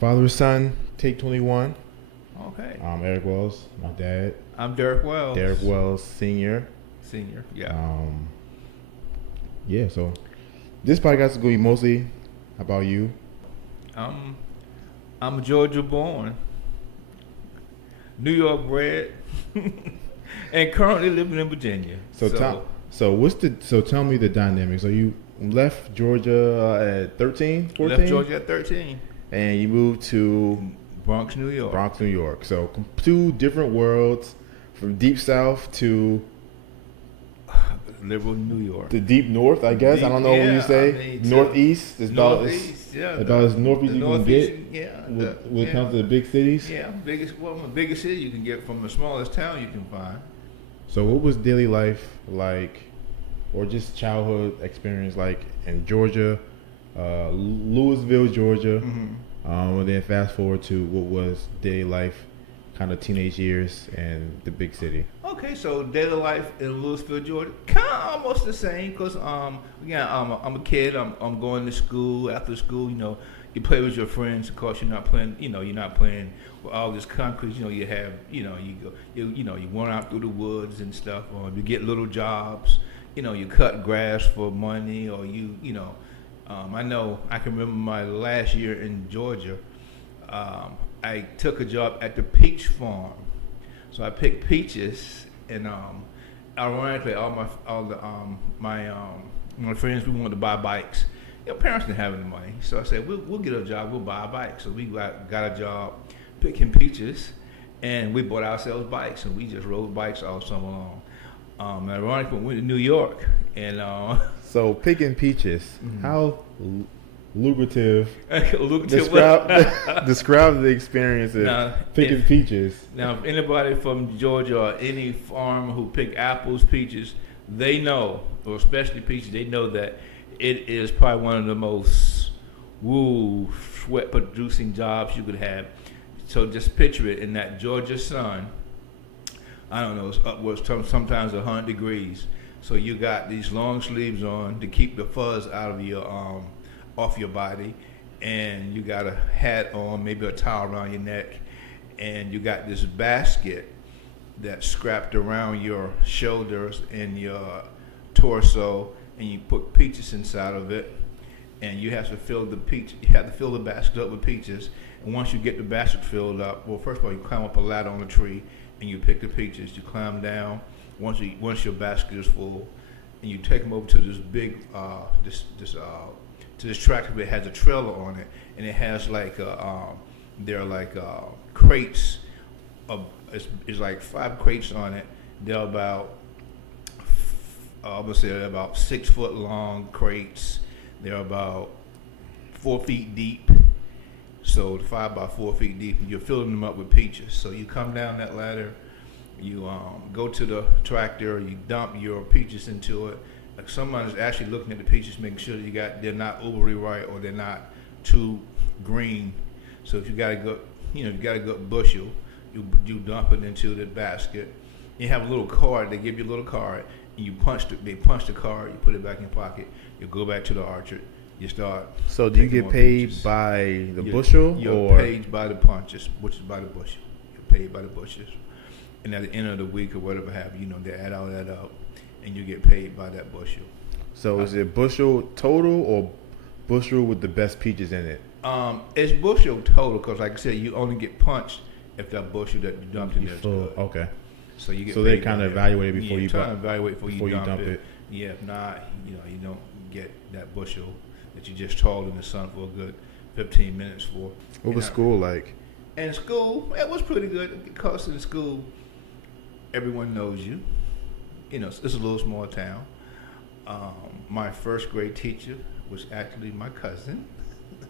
Father, son, take 21. Okay. I'm Eric Wells, my dad. I'm Derrick Wells. Derrick Wells, senior. Senior. Yeah. Yeah, so this podcast is going to be mostly about you. I'm Georgia born, New York bred, and currently living in Virginia. So tell me the dynamic. So you left Georgia at 13, 14? Left Georgia at 13. And you moved to Bronx, New York. Bronx, New York. So two different worlds, from deep south to liberal New York. the deep north, I guess. I don't know what you say. Northeast is about as northeast you can get. Yeah. When it comes to the big cities. Yeah, the biggest city you can get from the smallest town you can find. So what was daily life like, or just childhood experience like in Georgia, Louisville, Georgia, and then fast forward to what was daily life, kind of teenage years in the big city. Okay, so daily life in Louisville, Georgia, kind of almost the same. Cause again, I'm a kid. I'm going to school. After school, you play with your friends. Of course, you're not playing. You're not playing with all this concrete. You have. You go. You run out through the woods and stuff. Or you get little jobs. You cut grass for money, or I know I can remember my last year in Georgia. I took a job at the peach farm. So I picked peaches, and ironically, my friends, we wanted to buy bikes. Parents didn't have any money, so I said we'll get a job, we'll buy a bike. So we got a job picking peaches, and we bought ourselves bikes, and we just rode bikes all summer long. Ironically, we went to New York, and so picking peaches, how lucrative. Describe the experience of picking peaches. Now, if anybody from Georgia or any farmer who pick apples, peaches, they know, or especially peaches, they know that it is probably one of the most sweat-producing jobs you could have. So just picture it in that Georgia sun. I don't know, it's upwards sometimes 100 degrees. So you got these long sleeves on to keep the fuzz out of your off your body, and you got a hat on, maybe a towel around your neck, and you got this basket that's strapped around your shoulders and your torso, and you put peaches inside of it, and you have to fill the basket up with peaches. And once you get the basket filled up, well, first of all, you climb up a ladder on a tree and you pick the peaches. You climb down once your basket is full, and you take them over to this big to this tractor that has a trailer on it, and it has crates it's like 5 crates on it. They're about they're about 6 foot long crates. They're about 4 feet deep. So 5 by 4 feet deep, and you're filling them up with peaches. So you come down that ladder, you go to the tractor, you dump your peaches into it. Like someone is actually looking at the peaches, making sure they're not overly ripe or they're not too green. So if you got a good bushel, you dump it into the basket. You have a little card. They give you a little card, and they punch the card. You put it back in your pocket. You go back to the orchard. You start. So do you get paid peaches by the bushel, you're paid by the punches, which is by the bushel. You're paid by the bushels, and at the end of the week or whatever have you, they add all that up, and you get paid by that bushel. So is it bushel total or bushel with the best peaches in it? It's bushel total, because like I said, you only get punched if that bushel that you dumped in there is good. Okay. So you get. So they kind of evaluate it before you dump it. Yeah, if not, you don't get that bushel that you just toiled in the sun for a good 15 minutes for. What was school like? In school, it was pretty good, because in school, everyone knows you. It's a little small town. My first grade teacher was actually my cousin.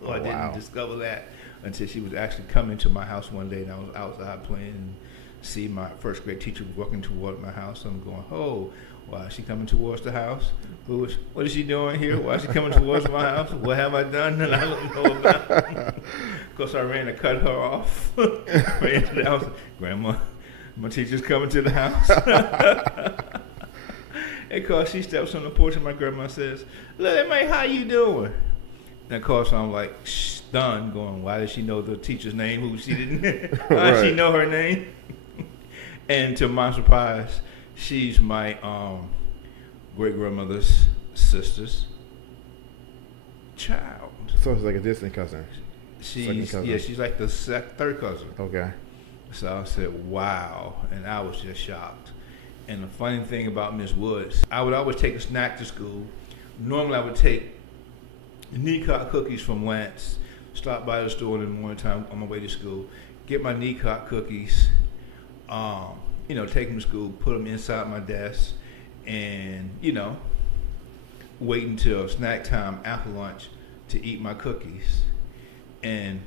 I didn't discover that until she was actually coming to my house one day, and I was outside playing and see my first grade teacher walking toward my house. I'm going, oh, why is she coming towards the house? What is she doing here? Why is she coming towards my house? What have I done that I don't know about? Of course, I ran to cut her off. Ran to the house. Grandma, my teacher's coming to the house. And of course, she steps on the porch, and my grandma says, "Little mate, how you doing?" And of course, I'm like stunned, going, "Why does she know the teacher's name? Who she didn't? Why does she know her name?" And to my surprise, she's my great grandmother's sister's child. So it's like a distant cousin. She's like the third cousin. Okay. So I said, "Wow," and I was just shocked. And the funny thing about Miss Woods, I would always take a snack to school. Normally, I would take knee-cock cookies from Lance. Stop by the store in the morning time on my way to school, get my knee-cock cookies. Take them to school, put them inside my desk, and wait until snack time after lunch to eat my cookies. And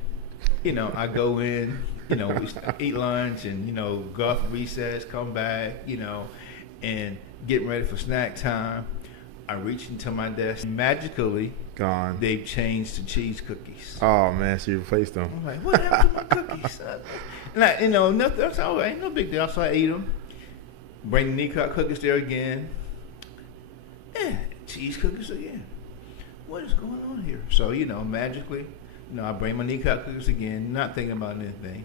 I go in, we eat lunch and go off recess, come back, and getting ready for snack time. I reach into my desk, magically gone. They've changed to cheese cookies. Oh man, she replaced them. I'm like, what happened to my cookies? And nothing. That's all right, no big deal. So I ate them. Bring the knee-cock cookies there again. Cheese cookies again. What is going on here? So magically, I bring my knee-cock cookies again, not thinking about anything.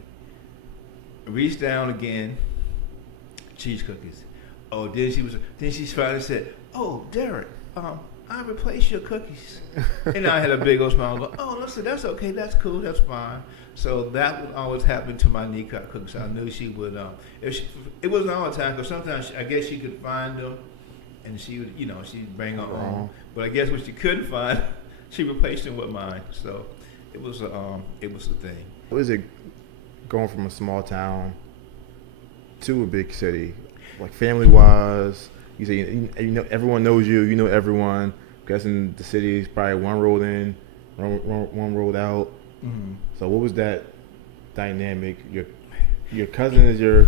Reach down again. Cheese cookies. Oh, then she finally said, "Oh, Derrick, I replaced your cookies." And I had a big old smile. Go, "Oh, listen, that's okay. That's cool. That's fine." So that would always happen to my knee-cock cookies. I knew she would. It wasn't all the time, because sometimes I guess she could find them, and she would, she'd bring her own. But I guess when she couldn't find, she replaced them with mine. So it was a thing. What is it going from a small town to a big city, like family-wise? You say everyone knows you. You know everyone. I'm guessing the city is probably one road in, one road out. Mm-hmm. So what was that dynamic? Your cousin is your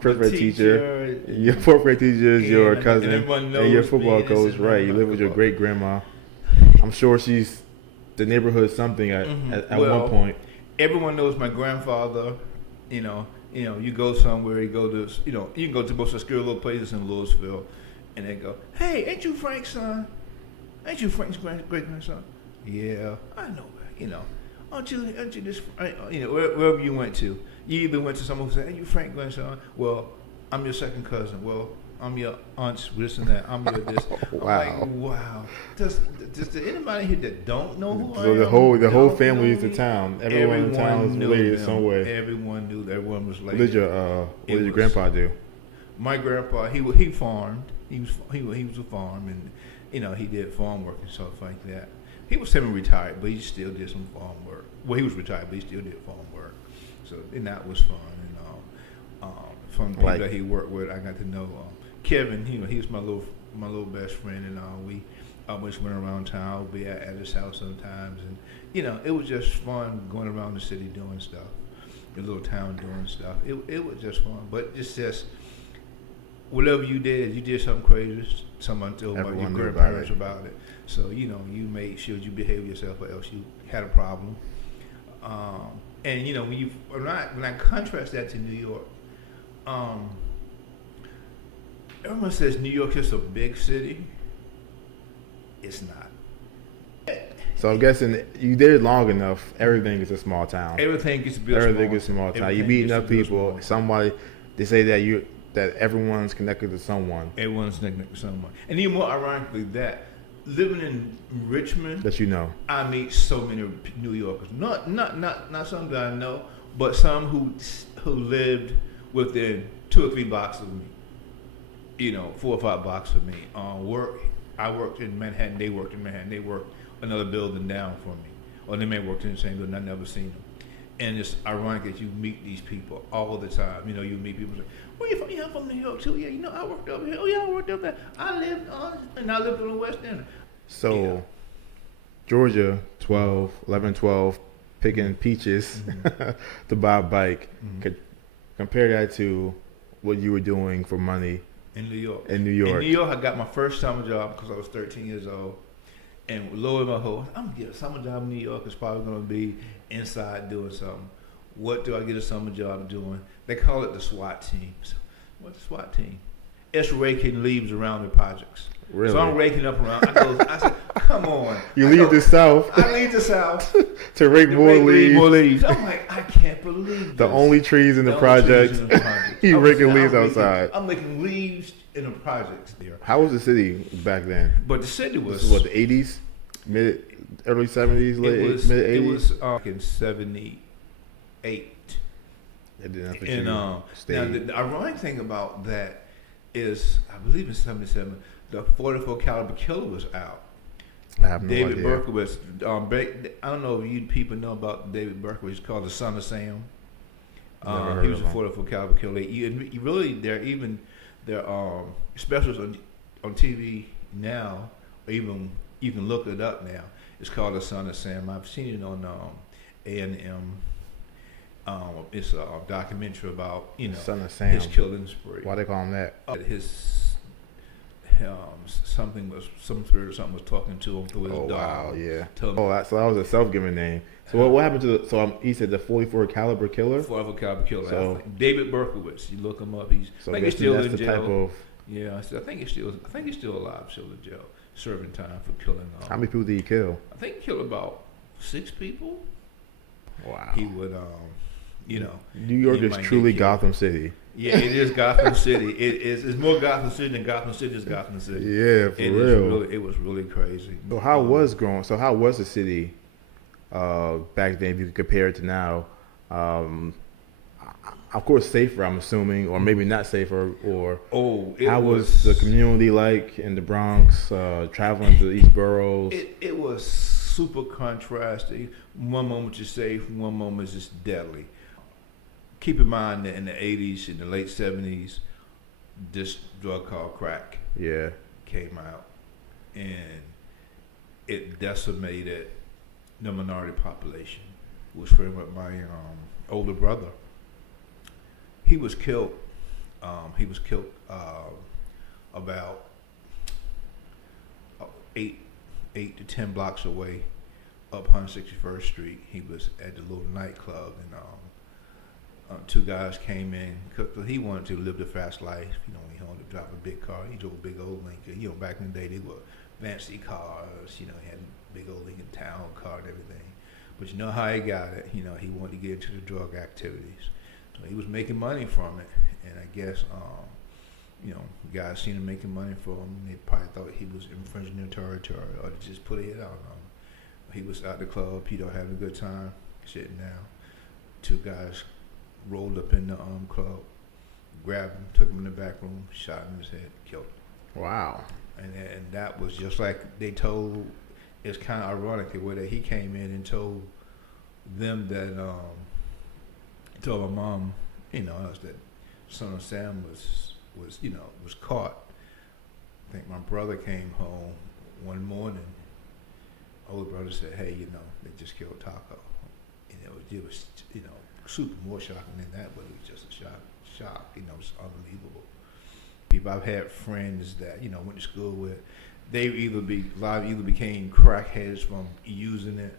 first grade teacher. Your fourth grade teacher is your cousin, and your football coach. Right, you live with your great grandma. I'm sure she's the neighborhood something at one point. Everyone knows my grandfather. You go somewhere, you can go to most obscure little places in Louisville, and they go, "Hey, ain't you Frank's son? Ain't you Frank's great grandson?" "Yeah, I know that. Aren't you this? Wherever you went to, you either went to someone who said, 'Hey, you Frank's grandson?' Well, I'm your second cousin. Well, I'm your aunt's this and that. I'm your this." Wow. I'm like, wow. Does anybody here that don't know who I am? So the whole family is the town. Everyone in the town is related in some way. Everyone knew that everyone was related. What did your grandpa do? My grandpa, he farmed. He was a farm, and he did farm work and stuff like that. He was semi-retired, but he still did some farm work. Well, he was retired, but he still did farm work. So and that was fun. From the people that he worked with, I got to know Kevin. He was my little best friend, and we always went around town. We'd be at his house sometimes, and it was just fun going around the city doing stuff, the little town doing stuff. It was just fun, but it's just whatever you did something crazy. Someone told your grandparents about it. So you made sure you behave yourself, or else you had a problem. And when I contrast that to New York, everyone says New York is a big city. It's not. So I'm guessing you there long enough. Everything is a small town. Everything is built. Everything is small town. You're beating up people. Somebody. They say that everyone's connected to someone. Everyone's connected to someone. And even more ironically, that living in Richmond, I meet so many New Yorkers. Not some that I know, but some who lived within 2 or 3 blocks of me. 4 or 5 blocks of me. I worked in Manhattan. They worked in Manhattan. They worked another building down from me, or they may have worked in the same building. I never seen them. And it's ironic that you meet these people all the time. You meet people say, "Where you from?" "Yeah, I'm from New York too." "Yeah, I worked over here." "Oh yeah, I worked over there. I lived on the West End." So, Georgia, 11, 12, picking peaches to buy a bike. Mm-hmm. Compare that to what you were doing for money in New York. In New York, I got my first summer job because I was 13 years old. And lo and behold, I'm going to get a summer job in New York. It's probably going to be inside doing something. What do I get a summer job doing? They call it the SWAT team. So, what's the SWAT team? It's raking leaves around the projects. Really? So I'm raking up around. I said, come on. You leave the South. I leave the South to rake more leaves. I'm like, I can't believe this. The only trees in the projects. He raking leaves outside. I'm making leaves in the projects there. How was the city back then? But the city was... This is what, the 80s? Early 70s, mid-80s? It was in 78. And now the ironic thing about that is, I believe in 77, the 44 caliber killer was out. I have no David idea. Berkowitz. I don't know if you people know about David Berkowitz. He's called the Son of Sam. He was a 44 caliber killer. You really, there are specials on TV now, or even you can look it up now. It's called the Son of Sam. I've seen it on A&M. It's a documentary about Son of Sam. His killing spree. Why they call him that? Some spirit or something was talking to him through his dog. Wow, yeah. So that was a self-given name. So what happened to he said the 44 caliber killer? 44 caliber killer. So, David Berkowitz. You look him up. I think he's still in jail. I think he's still alive, still in jail, serving time for killing. How many people did he kill? I think he killed about 6 people. Wow. He would, New York is truly Gotham City. Yeah, it is Gotham City. It's more Gotham City than Gotham City is Gotham City. Yeah, for real. It was really crazy. So how was the city back then if you compare it to now? Of course, safer, I'm assuming, or maybe not safer. Or how was the community like in the Bronx, traveling to the East Boroughs? It was super contrasting. One moment you're safe, one moment it's just deadly. Keep in mind that in the 80s, in the late 70s, this drug called crack came out, and it decimated the minority population. It was friend with my older brother. He was killed. About 8 to 10 blocks away, up 161st Street. He was at the little nightclub, and 2 guys came in. He wanted to live the fast life. He wanted to drive a big car. He drove a big old Lincoln. Back in the day, they were fancy cars. He had a big old Lincoln Town car and everything. But you know how he got it. He wanted to get into the drug activities. So he was making money from it, and I guess guys seen him making money for him. They probably thought he was infringing their territory, or they just put a hit out on him. He was at the club, having a good time, sitting down. 2 guys rolled up in the club, grabbed him, took him in the back room, shot him in his head, killed him. Wow. And that was just like they told. It's kind of ironic the way that he came in and told them that told my mom, that Son of Sam was caught. I think my brother came home one morning. Older brother said, "Hey, they just killed Taco." It was super more shocking than that, but it was just a shock. It's unbelievable. People I've had friends that went to school with, they either became crackheads from using it,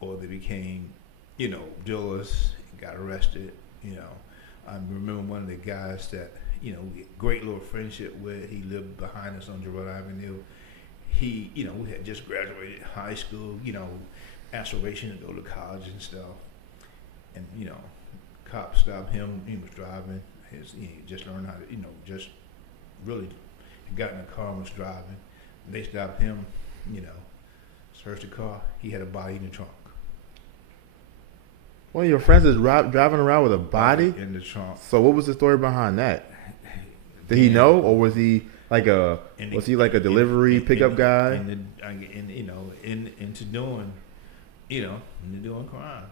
or they became dealers and got arrested. I remember one of the guys that great little friendship with. He lived behind us on Girard Avenue. We had just graduated high school. Aspiration to go to college and stuff. And cops stopped him. He was driving. He just learned how to just really got in the car and was driving. They stopped him. Searched the car. He had a body in the trunk. One of your friends is driving around with a body in the trunk. So what was the story behind that? Did he know, or was he like a delivery pickup guy? Into doing crime.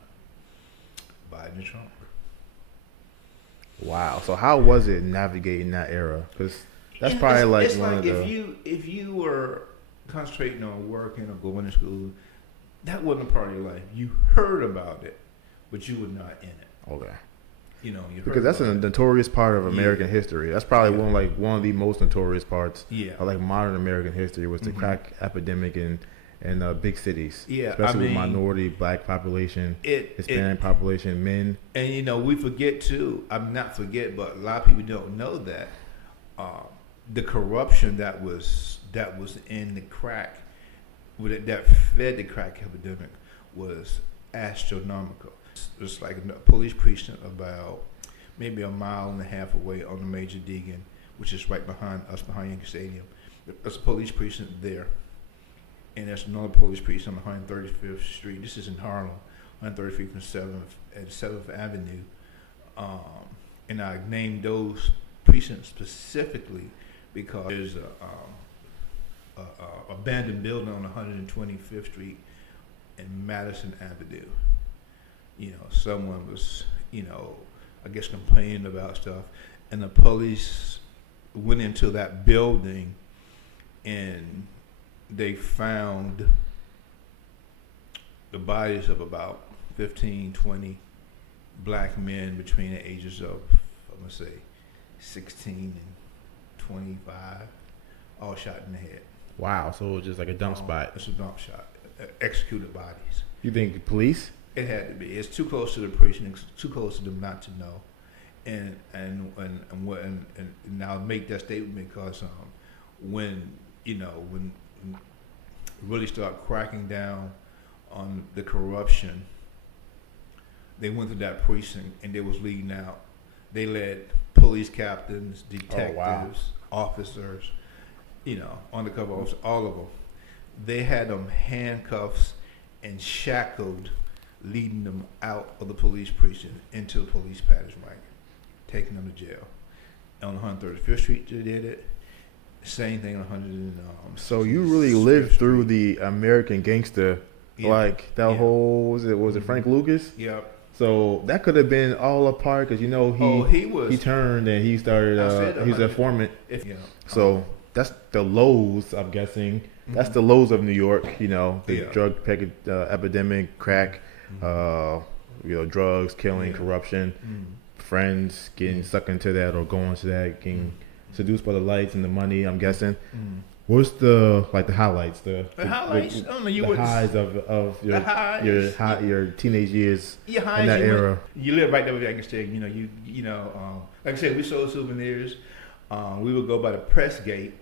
Body in the trunk. Wow. So how was it navigating that era? Because that's probably it's one like of the. If you were concentrating on working or going to school, that wasn't a part of your life. You heard about it, but you were not in it. Okay. Because that's a notorious part of American history. That's probably one of the most notorious parts of modern American history was the crack epidemic in big cities. Yeah, especially with minority, black population, Hispanic population, men. And we forget too. But a lot of people don't know that the corruption that was that was in the crack, that fed the crack epidemic, was astronomical. It's like a police precinct about maybe a mile and a half away on the Major Deegan, which is right behind us, behind Yankee Stadium. There's a police precinct there. And there's another police precinct on 135th Street. This is in Harlem, 135th and 7th and 7th Avenue. And I named those precincts specifically because there's a abandoned building on 125th Street and Madison Avenue. You know, someone was, I guess complaining about stuff, and the police went into that building and they found the bodies of about 15, 20 black men between the ages of, I'm going to say, 16 and 25, all shot in the head. Wow, so it was just like a dump spot. It's a dump shot. Executed bodies. You think police? It had to be. It's too close to the precinct, too close to them not to know. And I'll make that statement because when really start cracking down on the corruption, they went to that precinct and they was leading out. They led police captains, detectives, officers, undercover officers, all of them. They had them handcuffs and shackled, leading them out of the police precinct into the police pattern wagon, taking them to jail. On 135th Street, they did it. Same thing on 100. So you really lived through the American gangster, like that whole was it Frank Lucas? Yep. So that could have been all a part because he turned and he started. He was a informant. So that's the lows, I'm guessing. Mm-hmm. That's the lows of New York. The drug epidemic, crack, drugs, killing, corruption, friends getting sucked into that or going to that, getting seduced by the lights and the money, I'm guessing. What's the highlights? The highlights. The highs of your teenage years in that era. You live right there with Yankee Stadium. Like I said, we sold souvenirs. We would go by the press gate,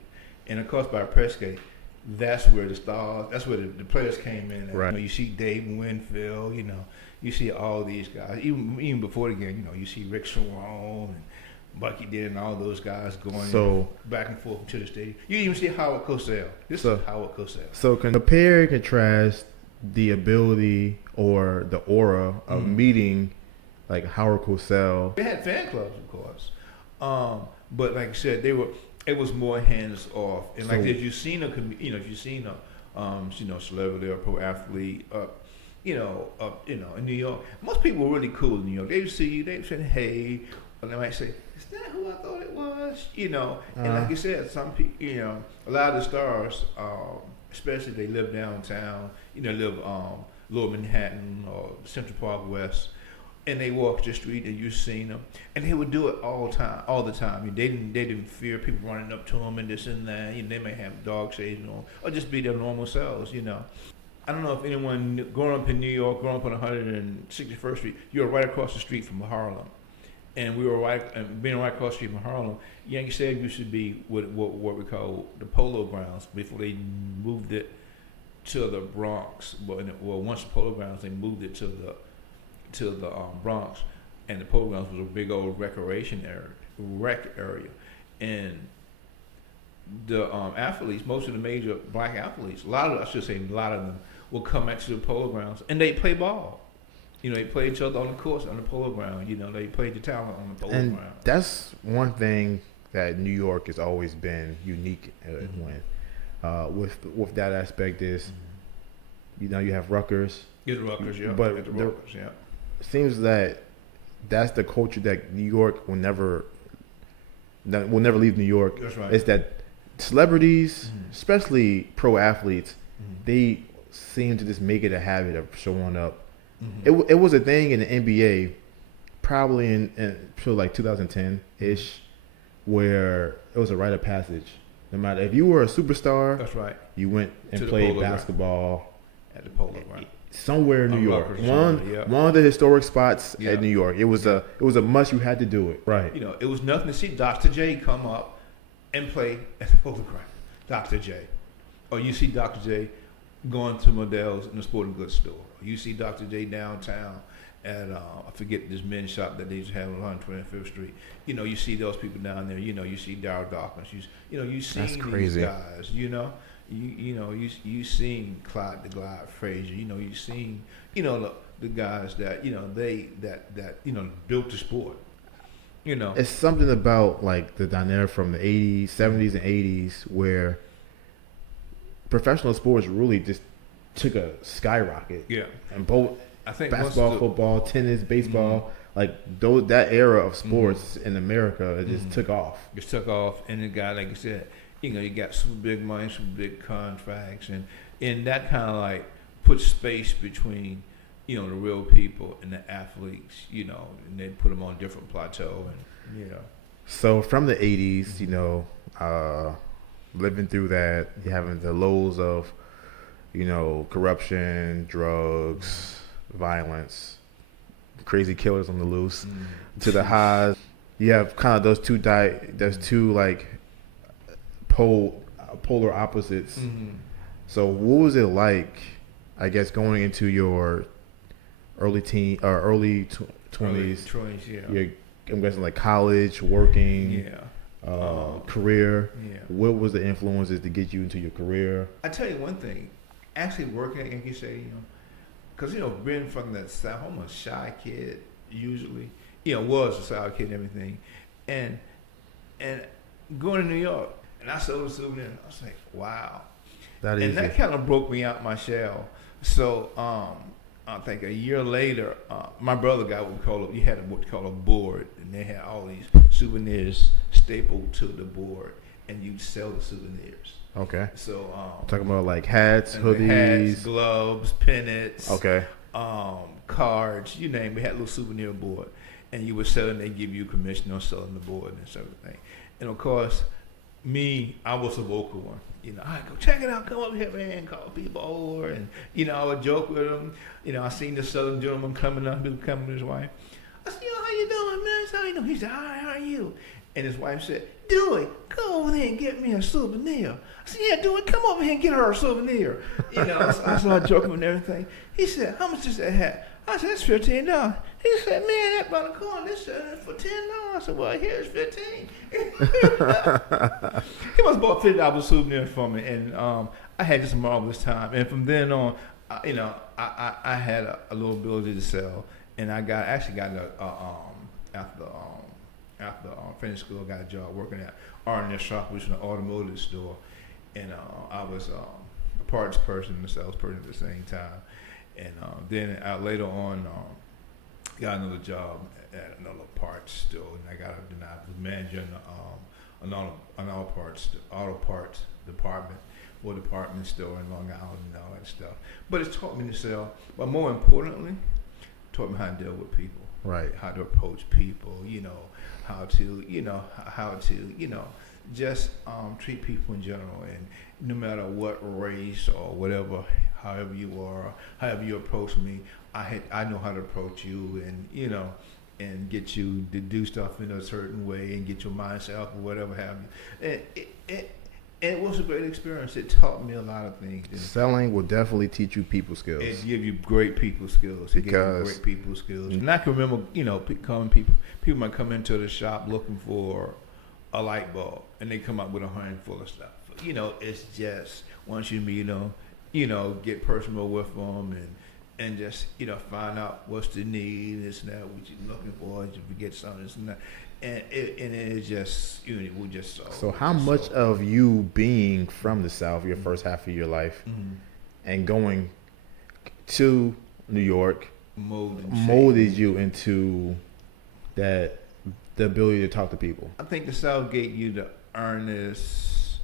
and of course by the press gate, that's where the stars, that's where the players came in. And, right. You see Dave Winfield. You see all these guys. Even before the game, you see Rick Sharon and Bucky did and all those guys going back and forth to the stadium. You even see Howard Cosell. This is Howard Cosell. So compare and contrast the ability or the aura of meeting like Howard Cosell. They had fan clubs, of course, but like I said, it was more hands off. And like if you've seen a celebrity or pro athlete in New York, most people were really cool in New York. They would see you, they would say hey, and they might say, is that who I thought it was? And like you said, some people, a lot of the stars, especially if they live downtown, live Lower Manhattan or Central Park West, and they walk the street and you've seen them, and they would do it all the time. They didn't fear people running up to them and this and that. They may have dog shades on or just be their normal selves. I don't know if anyone growing up in New York, growing up on 161st Street, you're right across the street from Harlem. And we were being right across the street from Harlem. Yankee Stadium used to be what we call the Polo Grounds before they moved it to the Bronx. Once the Polo Grounds, they moved it to the Bronx, and the Polo Grounds was a big old rec area, and the athletes, most of the major black athletes, a lot of them will come back to the Polo Grounds and they play ball. They play each other on the course, on the polo ground. They played the talent on the polo ground. That's one thing that New York has always been unique with that aspect is, you have Rutgers. Get the Rutgers, yeah. But Get the Rutgers, yeah. It seems that that's the culture that New York will never leave New York. That's right. It's that celebrities, especially pro athletes, they seem to just make it a habit of showing up. It was a thing in the NBA, probably in like 2010-ish, where it was a rite of passage. No matter if you were a superstar, that's right, you went and played basketball at the Polo Ground somewhere in New York. One of the historic spots at New York. It was a must. You had to do it. Right. It was nothing to see Dr. J come up and play at the Polo Ground. Dr. J. Or you see Dr. J going to Modell's in the sporting goods store. Or you see Dr. J downtown at, I forget this men's shop that they used to have on 125th Street. You know, you see those people down there. You know, you see Darryl Dawkins. You see these guys, you know. You seen Clyde the Glide Frazier. You know, you seen, you know, the guys that, you know, built the sport. You know, it's something about like the dynamic from the 80s, 70s, and 80s where professional sports really just took a skyrocket. Yeah, and both I think basketball, football, tennis, baseball, like that era of sports in America, it just took off. Just took off, and it got, like I said, you know, you got super big money, super big contracts, and that kind of like puts space between, you know, the real people and the athletes, you know, and they put them on a different plateau, and you know. So from the 80s, you know, living through that, you having the lows of, you know, corruption, drugs, violence, crazy killers on the loose, to the highs. You have kind of those two like polar opposites. So what was it like, I guess, going into your early 20s? Early 20s, yeah. I'm guessing like college, working, career. Yeah. What was the influences to get you into your career? I tell you one thing, actually working at Yankee Stadium, you know, because, you know, being from that South, I'm a shy kid usually, you know, was a shy kid and everything, and going to New York, and I sold a souvenir, I was like, wow. That kind of broke me out my shell. So I think a year later, my brother got what we call he had what we call a board, and they had all these souvenirs stapled to the board, and you'd sell the souvenirs. Okay. So talking about like hats, hoodies, gloves, pennants. Okay. Cards, you name it. We had a little souvenir board, and you would sell it, and they give you a commission on selling the board and everything. And of course, I was the vocal one. You know, I go check it out, come up here, man, call people over, and you know, I would joke with them. You know, I seen the Southern gentleman coming up, coming with his wife. I said, "Yo, how you doing, man?" I said, "How you doing?" He said, "Hi, how are you?" And his wife said, "Dewey, come over there and get me a souvenir." I said, "Yeah, Dewey, come over here and get her a souvenir." You know, so I started joking and everything. He said, "How much is that hat?" I said, "It's $15." He said, "Man, that by the corner, this for $10." I said, "Well, here's 15." He must have bought $50 souvenir for me, and I had just a marvelous time. And from then on, you know, I had a little ability to sell, and I actually got after finished school, I got a job working at R&S Shop, which is an automotive store, and I was a parts person and a salesperson at the same time. And then later on, got another job at another parts store, and I was managing an auto parts department for a department store in Long Island and all that stuff. But it's taught me to sell, but more importantly, taught me how to deal with people. Right. How to approach people, you know, how to just treat people in general, and no matter what race or whatever, however you are, however you approach me, I know how to approach you, and you know, and get you to do stuff in a certain way and get your mindset up or whatever have you. It was a great experience. It taught me a lot of things. Selling will definitely teach you people skills. It give you great people skills. And I can remember, you know, people might come into the shop looking for a light bulb, and they come up with a handful of stuff. You know, it's just once you meet them, you know, get personal with them, and just, you know, find out what's the need, this and that, what you're looking for, if you get something, this and that. And it is just, you know, we just so. So how much of you being from the South, your first half of your life, and going to New York, molded you into the ability to talk to people? I think the South gave you the earnest,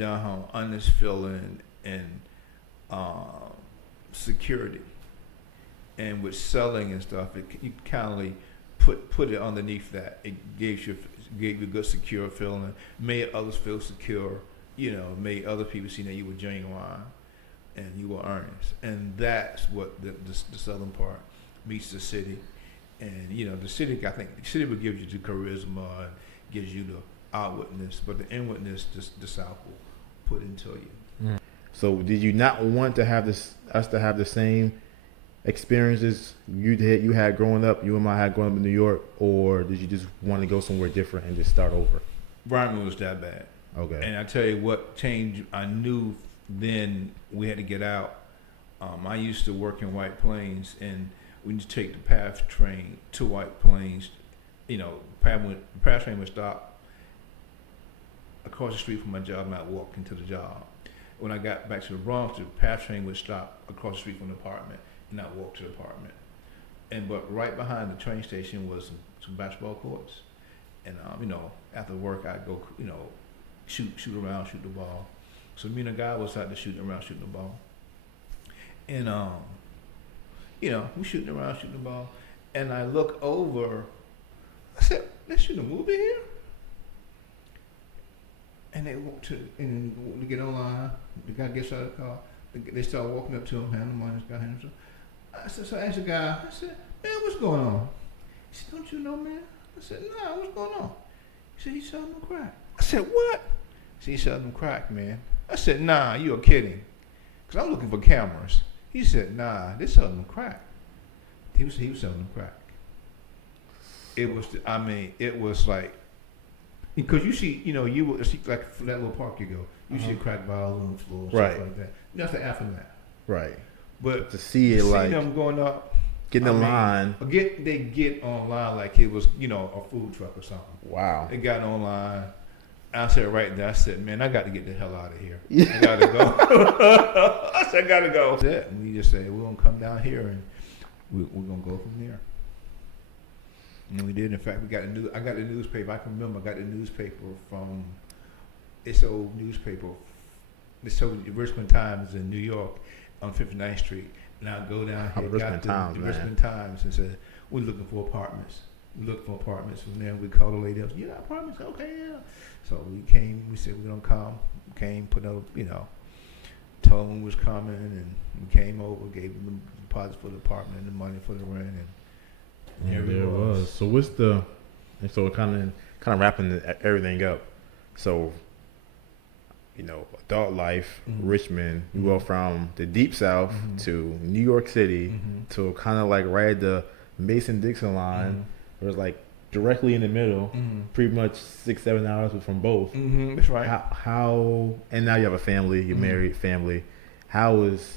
honest feeling and security, and with selling and stuff, you kind of put it underneath that. It gave you a good secure feeling, made others feel secure, you know, made other people see that you were genuine and you were earnest. And that's what the southern part meets the city. And, you know, the city, I think the city will give you the charisma and gives you the outwardness, but the inwardness, the South will put into you. So did you not want to have us to have the same experiences you had growing up, you and I had growing up in New York, or did you just want to go somewhere different and just start over? Rhyming was that bad. Okay. And I tell you what changed, I knew then we had to get out. I used to work in White Plains, and we used to take the PATH train to White Plains. You know, the PATH train would stop across the street from my job, and I'd walk into the job. When I got back to the Bronx, the PATH train would stop across the street from the apartment, and I'd walk to the apartment. But right behind the train station was some basketball courts. And, you know, after work, I'd go, you know, shoot around, shoot the ball. So me and a guy was out there shooting around, shooting the ball. And, you know, we shooting around, shooting the ball. And I look over, I said, let's shoot a movie here? And they walk and we get online. The guy gets out of the car. They start walking up to him, hand him money, this guy hands him. I said, so I asked the guy, I said, man, what's going on? He said, don't you know, man? I said, nah, what's going on? He said, he's selling them crack. I said, what? He said, he's selling them crack, man. I said, nah, you're kidding. Because I'm looking for cameras. He said, nah, they're selling them crack. He was selling them crack. It was, it was like, because you see, you know, you see, like for that little park you go, you see crack vials on the floor, and stuff like that. Nothing after that. Right. But to see it, like them going up, getting in line. They get online like it was, you know, a food truck or something. Wow. They got online. I said right there, I said, man, I got to get the hell out of here. I got to go. I said, I got to go. And we just said, we're going to come down here and we're going to go from there. And we did. In fact, I got the newspaper. I can remember I got the newspaper from this old newspaper. This old Richmond Times in New York on 59th Street. And I go down here, got the Richmond Times, and said, we're looking for apartments. We looked for apartments. From there, we called the lady up. You got apartments? Okay, yeah. So we came. We said, we're going to come. We came, put up, you know, told them we was coming, and we came over, gave them the deposit for the apartment and the money for the rent, and there it was. So what's so kind of wrapping everything up. So, you know, adult life, Richmond, you go from the deep South to New York City to kind of like right at the Mason-Dixon line. It was like directly in the middle, pretty much 6-7 hours from both. That's right. How and now you have a family, you're married, family. How was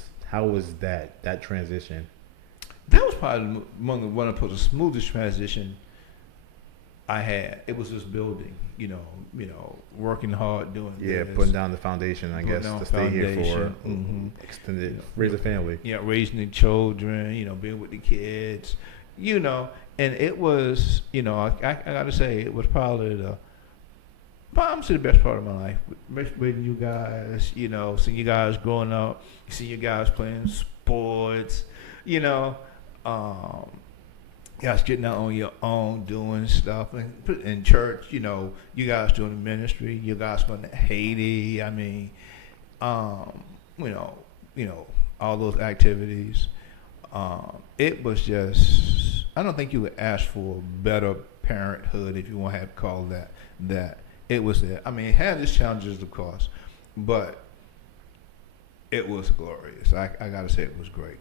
that transition? That was probably one of the smoothest transition I had. It was just building, you know, working hard, doing this. Putting down the foundation, I guess, to stay here for extended, raise a family. Yeah, raising the children, you know, being with the kids, you know, and it was, you know, I got to say, it was probably the best part of my life. With you guys, you know, seeing you guys growing up, seeing you guys playing sports, you know. You guys getting out on your own, doing stuff, and in church, you know, you guys doing the ministry, you guys going to Haiti. I mean, you know, all those activities. It was just, I don't think you would ask for better parenthood, if you want to have called that. It was it. I mean, it had its challenges, of course, but it was glorious. I got to say, it was great.